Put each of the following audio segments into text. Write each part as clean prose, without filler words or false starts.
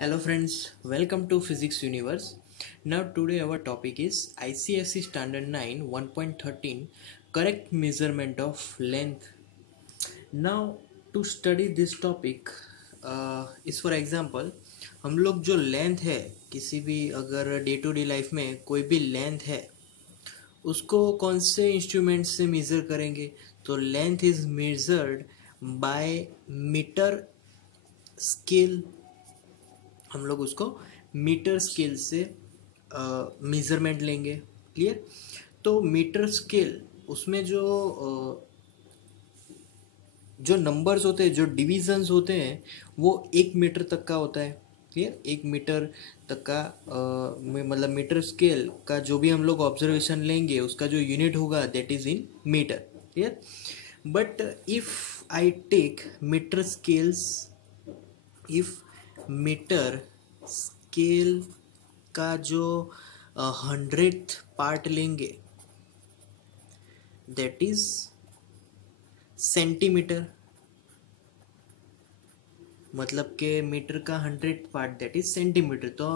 Hello friends, welcome to Physics Universe. Now today our topic is ICSE Standard 9 1.13 correct measurement of length. Now to study this topic is for example हम लोग जो length है किसी भी अगर day to day life में कोई भी लेंथ है उसको कौन से इंस्ट्रूमेंट से मेज़र करेंगे। तो length is measured by metre scale. हम लोग उसको मीटर स्केल से मेज़रमेंट लेंगे। क्लियर। तो मीटर स्केल उसमें जो नंबर्स होते हैं, जो डिविजन्स होते हैं वो 1 मीटर तक का होता है। क्लियर। 1 मीटर तक का मतलब मीटर स्केल का जो भी हम लोग ऑब्जर्वेशन लेंगे उसका जो यूनिट होगा that is in metre. Clear. But if I take metre scales, if metre scale का जो 100th पार्ट लेंगे दैट इज सेंटीमीटर, मतलब के मीटर का 100th part that is centimetre. तो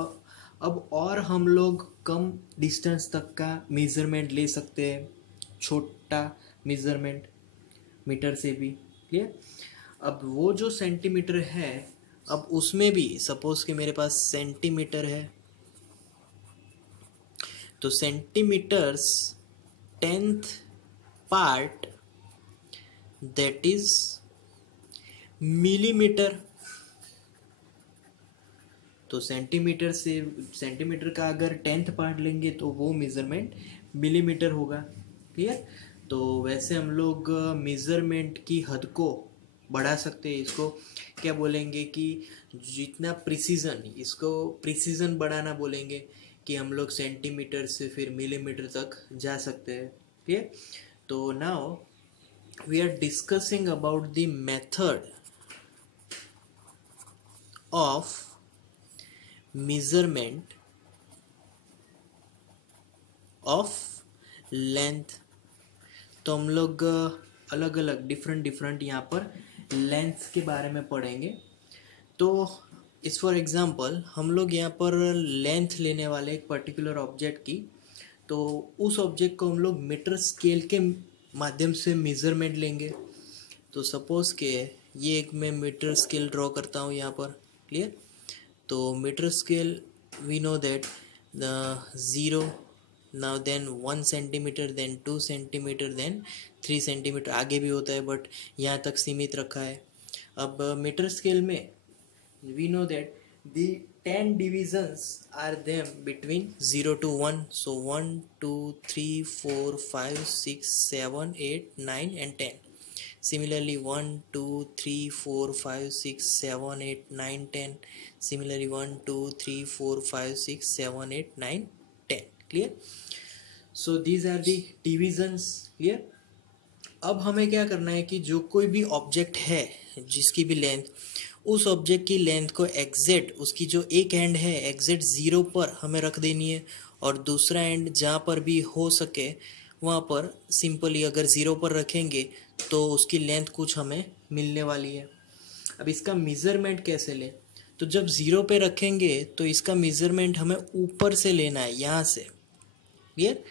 अब और हम लोग कम डिस्टेंस तक का मेजरमेंट ले सकते हैं, छोटा मेजरमेंट मीटर से भी। क्लियर। अब वो जो सेंटीमीटर है, अब उसमें भी सपोज कि मेरे पास सेंटीमीटर है तो centimetres 10th part that is millimetre. तो सेंटीमीटर का अगर 10th पार्ट लेंगे तो वो मेजरमेंट मिलीमीटर होगा। क्लियर। तो वैसे हम लोग मेजरमेंट की हद को बढ़ा सकते हैं। इसको क्या बोलेंगे कि जितना प्रिसीजन, इसको प्रिसीजन बढ़ाना बोलेंगे कि हम लोग सेंटीमीटर से फिर मिलीमीटर तक जा सकते हैं। क्लियर। तो now we are discussing about the method of measurement of length. तो हम लोग अलग अलग डिफरेंट यहाँ पर लेंथ के बारे में पढ़ेंगे। तो इस फॉर एग्जांपल हम लोग यहाँ पर लेंथ लेने वाले एक पर्टिकुलर ऑब्जेक्ट की, तो उस ऑब्जेक्ट को हम लोग मीटर स्केल के माध्यम से मेजरमेंट लेंगे। तो सपोज के ये एक मैं मीटर स्केल ड्रॉ करता हूँ यहाँ पर। क्लियर। तो metre scale we know that the 0 now then 1 centimetre, then 2 centimetre, then 3 centimetre, आगे भी होता है बट यहाँ तक सीमित रखा है। अब मीटर स्केल में we know that the 10 divisions are them between 0 to 1. So 1 2 3 4 5 6 7 8 9 and 10. Similarly 1 2 3 4 5 6 7 8 9 10. Similarly 1 2 3 4 5 6 7 8 9 10. Clear. So these are the divisions. Clear. अब हमें क्या करना है कि जो कोई भी ऑब्जेक्ट है जिसकी भी लेंथ, उस ऑब्जेक्ट की लेंथ को एग्जैक्ट उसकी जो एक एंड है एग्जैक्ट 0 पर हमें रख देनी है, और दूसरा एंड जहाँ पर भी हो सके वहाँ पर सिंपली अगर 0 पर रखेंगे तो उसकी लेंथ कुछ हमें मिलने वाली है। अब इसका मेज़रमेंट कैसे लें। तो जब 0 पे रखेंगे तो इसका मेज़रमेंट हमें ऊपर से लेना है, यहाँ से। क्लियर।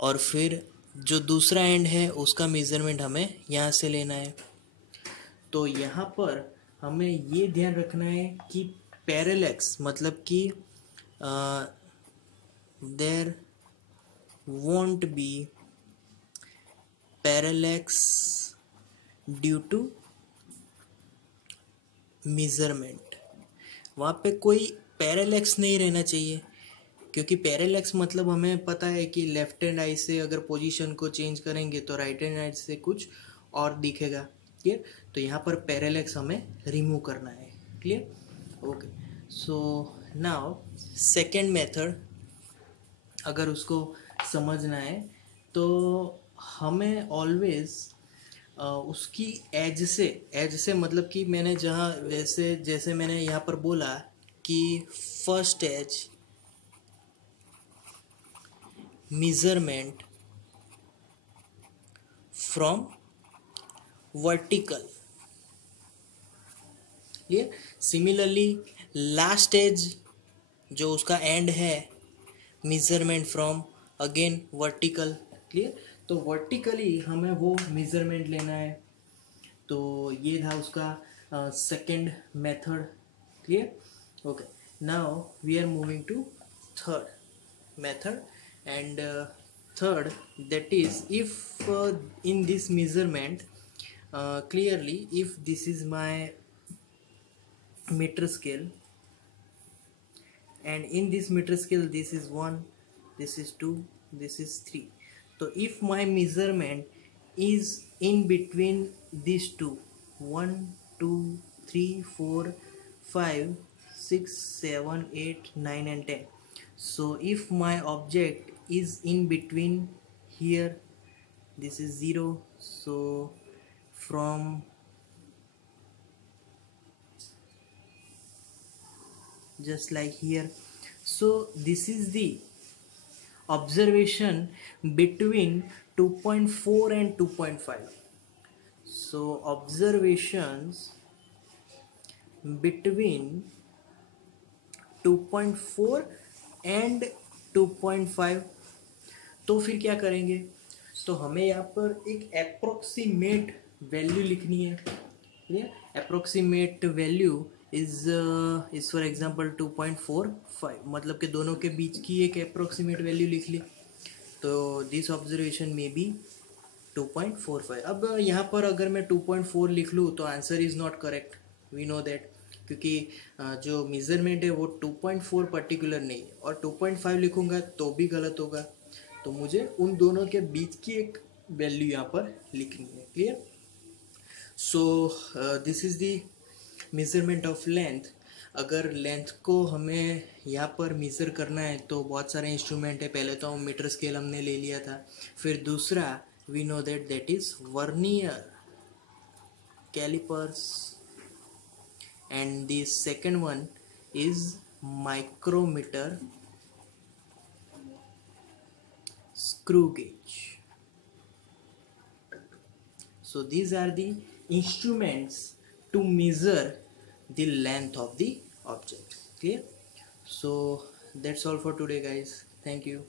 और फिर जो दूसरा एंड है उसका मेज़रमेंट हमें यहाँ से लेना है। तो यहाँ पर हमें ये ध्यान रखना है कि पैरेलैक्स, मतलब कि there won't be parallax due to measurement. वहाँ पे कोई पैरेलैक्स नहीं रहना चाहिए, क्योंकि पैरेलैक्स मतलब हमें पता है कि लेफ्ट हैंड आई से अगर पोजीशन को चेंज करेंगे तो राइट हैंड आई से कुछ और दिखेगा। क्लियर। तो यहाँ पर पैरेलैक्स हमें रिमूव करना है। Clear. Okay. So now second method अगर उसको समझना है तो हमें ऑलवेज उसकी एज से मतलब कि मैंने जहाँ वैसे जैसे मैंने यहाँ पर बोला कि first edge measurement from vertical. Clear. Similarly last edge जो उसका एंड है, measurement from again vertical. Clear? तो वर्टिकली हमें वो मेजरमेंट लेना है। तो ये था उसका second method. Clear? Okay, now we are moving to third method, and third, that is, if in this measurement, clearly if this is my meter scale, and in this meter scale this is 1, this is 2, this is 3. So if my measurement is in between these two, 1 2 3 4 5 6 7 8 9 and 10. So if my object is in between here, this is 0, so from just like here, so this is the observation between 2.4 and 2.5. so observations between 2.4 and 2.5. तो फिर क्या करेंगे? तो हमें यहाँ पर एक approximate value लिखनी है। Approximate value is for example 2.45, मतलब कि दोनों के बीच की एक अप्रोक्सीमेट वैल्यू लिख ली। तो दिस ऑब्जर्वेशन में बी 2.45। अब यहाँ पर अगर मैं 2.4 लिख लूँ तो answer is not correct, we know that, क्योंकि जो मेजरमेंट है वो 2.4 पर्टिकुलर नहीं है, और 2.5 लिखूँगा तो भी गलत होगा। तो मुझे उन दोनों के बीच की एक वैल्यू यहाँ पर लिखनी है। Clear? So this is the measurement of length. अगर लेंथ को हमें यहाँ पर मेज़र करना है तो बहुत सारे इंस्ट्रूमेंट है। पहले तो मीटर स्केल हमने ले लिया था, फिर दूसरा we know that is vernier callipers, and the second one is micrometer screw gauge. So these are the instruments to measure the length of the object. Clear? So that's all for today, guys. Thank you.